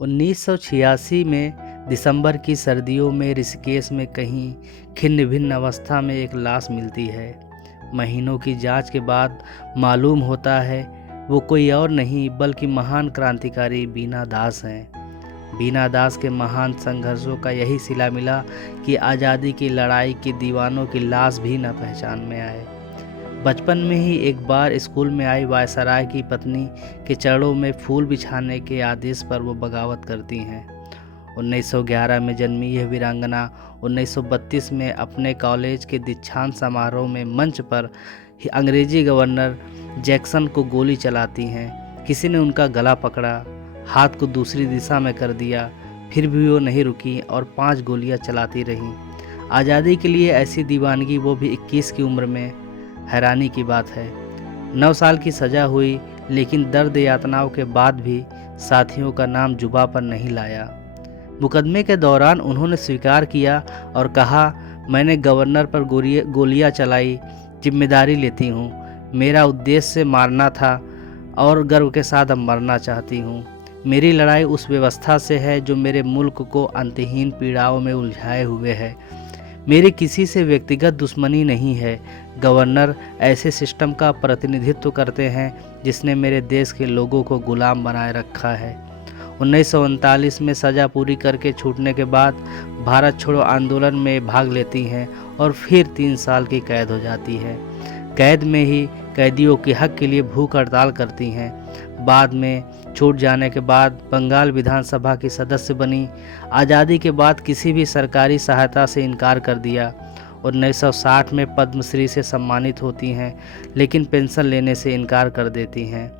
1986 में दिसंबर की सर्दियों में ऋषिकेश में कहीं खिन्न भिन्न अवस्था में एक लाश मिलती है। महीनों की जांच के बाद मालूम होता है वो कोई और नहीं बल्कि महान क्रांतिकारी बीना दास हैं। बीना दास के महान संघर्षों का यही सिला मिला कि आज़ादी की लड़ाई के दीवानों की लाश भी न पहचान में आए। बचपन में ही एक बार स्कूल में आई वायसराय की पत्नी के चरणों में फूल बिछाने के आदेश पर वो बगावत करती हैं। 1911 में जन्मी यह वीरांगना 1932 में अपने कॉलेज के दीक्षांत समारोह में मंच पर ही अंग्रेजी गवर्नर जैक्सन को गोली चलाती हैं। किसी ने उनका गला पकड़ा, हाथ को दूसरी दिशा में कर दिया, फिर भी वो नहीं रुकी और 5 गोलियां चलाती रहीं। आज़ादी के लिए ऐसी दीवानगी, वो भी 21 की उम्र में, हैरानी की बात है। 9 साल की सज़ा हुई, लेकिन दर्द यातनाओं के बाद भी साथियों का नाम जुबा पर नहीं लाया। मुकदमे के दौरान उन्होंने स्वीकार किया और कहा, मैंने गवर्नर पर गोलियां चलाई, जिम्मेदारी लेती हूँ। मेरा उद्देश्य मारना था और गर्व के साथ अब मरना चाहती हूँ। मेरी लड़ाई उस व्यवस्था से है जो मेरे मुल्क को अंतहीन पीड़ाओं में उलझाए हुए है। मेरी किसी से व्यक्तिगत दुश्मनी नहीं है। गवर्नर ऐसे सिस्टम का प्रतिनिधित्व करते हैं जिसने मेरे देश के लोगों को गुलाम बनाए रखा है। 1939 में सज़ा पूरी करके छूटने के बाद भारत छोड़ो आंदोलन में भाग लेती हैं और फिर 3 साल की कैद हो जाती है। कैद में ही कैदियों के हक के लिए भूख हड़ताल करती हैं। बाद में छूट जाने के बाद बंगाल विधानसभा की सदस्य बनी। आज़ादी के बाद किसी भी सरकारी सहायता से इनकार कर दिया। 1960 में पद्मश्री से सम्मानित होती हैं, लेकिन पेंशन लेने से इनकार कर देती हैं।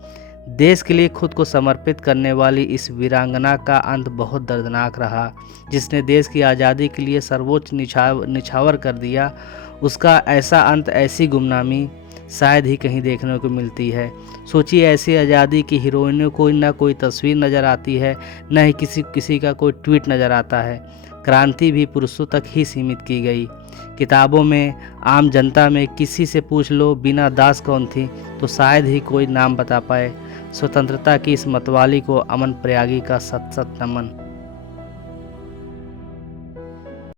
देश के लिए खुद को समर्पित करने वाली इस वीरांगना का अंत बहुत दर्दनाक रहा। जिसने देश की आज़ादी के लिए सर्वोच्च निछावर कर दिया, उसका ऐसा अंत, ऐसी गुमनामी शायद ही कहीं देखने को मिलती है। सोचिए, ऐसी आज़ादी की हीरोइनों को न कोई तस्वीर नज़र आती है, न ही किसी का कोई ट्वीट नज़र आता है। क्रांति भी पुरुषों तक ही सीमित की गई। किताबों में, आम जनता में किसी से पूछ लो बीना दास कौन थी, तो शायद ही कोई नाम बता पाए। स्वतंत्रता की इस मतवाली को अमन प्रयागी का सत सत नमन।